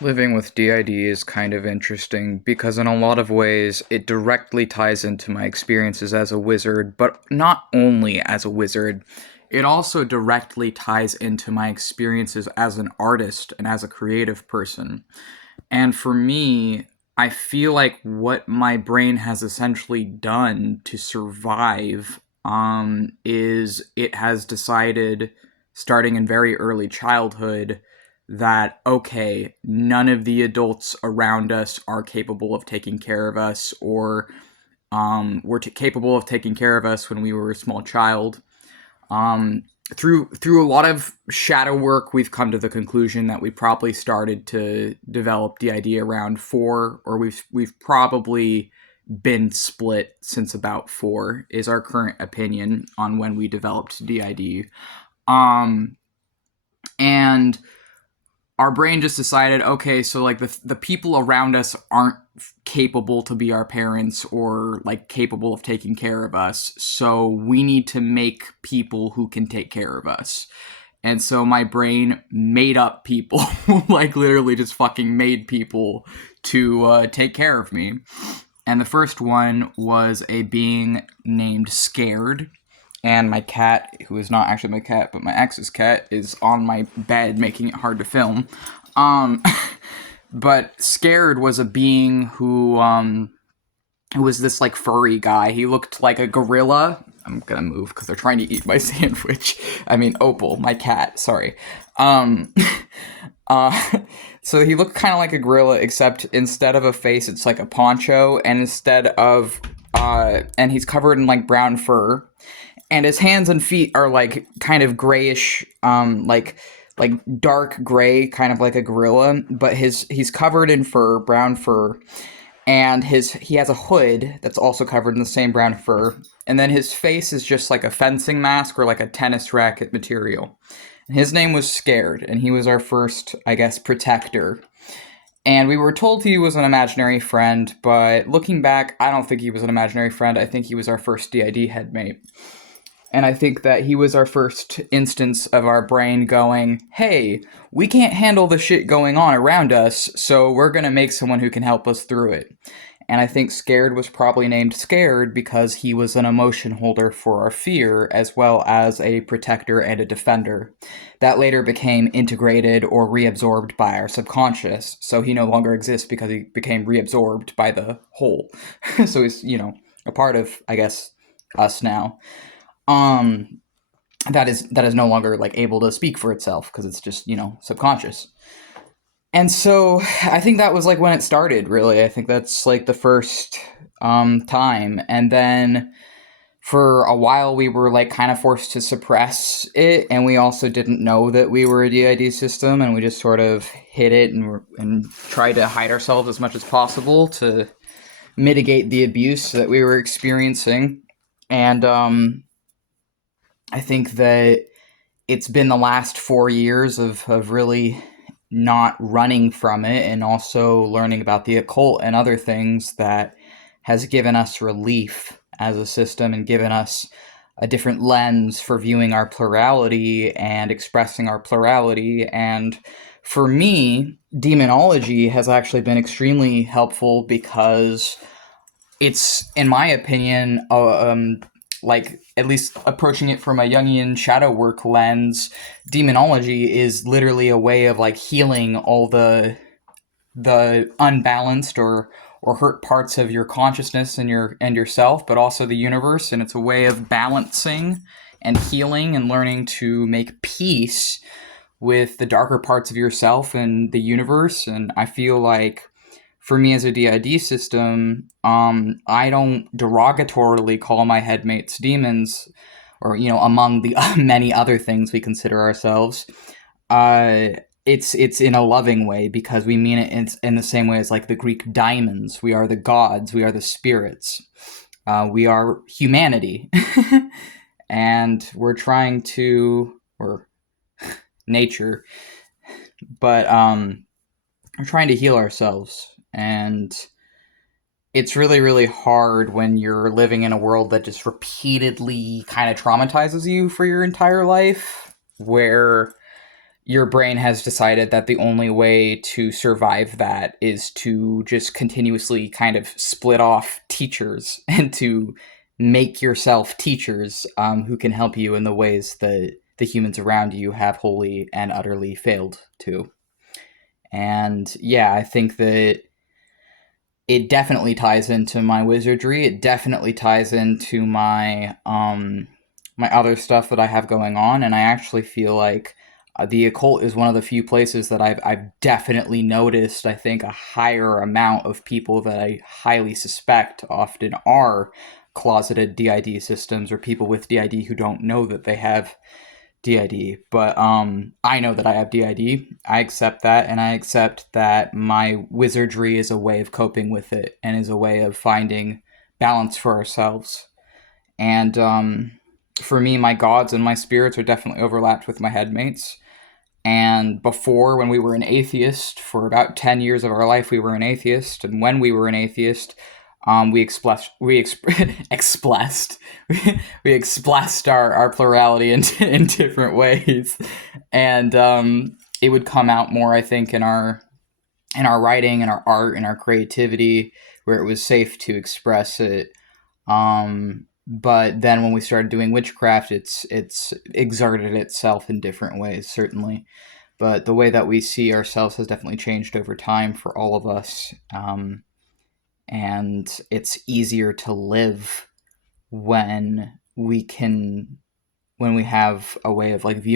Living with D.I.D is kind of interesting because, in a lot of ways, it directly ties into my experiences as a wizard, but not only as a wizard, it also directly ties into my experiences as an artist and as a creative person. And for me, I feel like what my brain has essentially done to survive is it has decided, starting in very early childhood, that okay, none of the adults around us are capable of taking care of us, or were capable of taking care of us when we were a small child. Um, through a lot of shadow work, we've come to the conclusion that we probably started to develop the idea around 4, or we've probably been split since about 4 is our current opinion on when we developed DID. Um, and our brain just decided, okay, so like the people around us aren't capable to be our parents or like capable of taking care of us, so we need to make people who can take care of us. And so my brain made up people, like literally just fucking made people to take care of me. And the first one was a being named Scared. And my cat, who is not actually my cat, but my ex's cat, is on my bed, making it hard to film. Um, but Scared was a being who was this like furry guy. He looked like a gorilla. I'm gonna move because they're trying to eat my sandwich. I mean, Opal, my cat. Sorry. Um, uh, so he looked kind of like a gorilla, except instead of a face, it's like a poncho, and instead of and he's covered in like brown fur, and his hands and feet are like kind of grayish, like dark gray, kind of like a gorilla. But he's covered in fur, brown fur, and he has a hood that's also covered in the same brown fur. And then his face is just like a fencing mask or like a tennis racket material. And his name was Scared, and he was our first, I guess, protector. And we were told he was an imaginary friend, but looking back, I don't think he was an imaginary friend. I think he was our first DID headmate. And I think that he was our first instance of our brain going, hey, we can't handle the shit going on around us, so we're going to make someone who can help us through it. And I think Scared was probably named Scared because he was an emotion holder for our fear, as well as a protector and a defender. That later became integrated or reabsorbed by our subconscious, so he no longer exists because he became reabsorbed by the whole. So he's, a part of, I guess, us now. Um, that is no longer like able to speak for itself because it's just subconscious. And so I think that was like when it started, really. I think that's like the first time. And then for a while we were like kind of forced to suppress it, and we also didn't know that we were a DID system, and we just sort of hid it and tried to hide ourselves as much as possible to mitigate the abuse that we were experiencing. And I think that it's been the last 4 years of really not running from it, and also learning about the occult and other things, that has given us relief as a system and given us a different lens for viewing our plurality and expressing our plurality. And for me, demonology has actually been extremely helpful because it's, in my opinion, like at least approaching it from a Jungian shadow work lens, demonology is literally a way of like healing all the unbalanced or hurt parts of your consciousness and yourself, but also the universe. And it's a way of balancing and healing and learning to make peace with the darker parts of yourself and the universe. And I feel like for me as a DID system, I don't derogatorily call my headmates demons, or among the many other things we consider ourselves. Uh, it's in a loving way because we mean it in the same way as like the Greek daimons. We are the gods. We are the spirits. We are humanity, and we're trying to, or nature, but we're trying to heal ourselves. And it's really, really hard when you're living in a world that just repeatedly kind of traumatizes you for your entire life, where your brain has decided that the only way to survive that is to just continuously kind of split off teachers and to make yourself teachers who can help you in the ways that the humans around you have wholly and utterly failed to. And yeah, I think that it definitely ties into my wizardry. It definitely ties into my other stuff that I have going on, and I actually feel like the occult is one of the few places that I've definitely noticed. I think a higher amount of people that I highly suspect often are closeted DID systems or people with DID who don't know that they have DID, but I know that I have DID. I accept that, and I accept that my wizardry is a way of coping with it and is a way of finding balance for ourselves. And for me, my gods and my spirits are definitely overlapped with my headmates. And before, when we were an atheist, for about 10 years of our life, we were an atheist. And when we were an atheist, expressed, we expressed our plurality in different ways. And it would come out more, I think, in our writing, in our art, in our creativity, where it was safe to express it. But then when we started doing witchcraft, it's exerted itself in different ways, certainly. But the way that we see ourselves has definitely changed over time for all of us. And it's easier to live when we can when we have a way of like viewing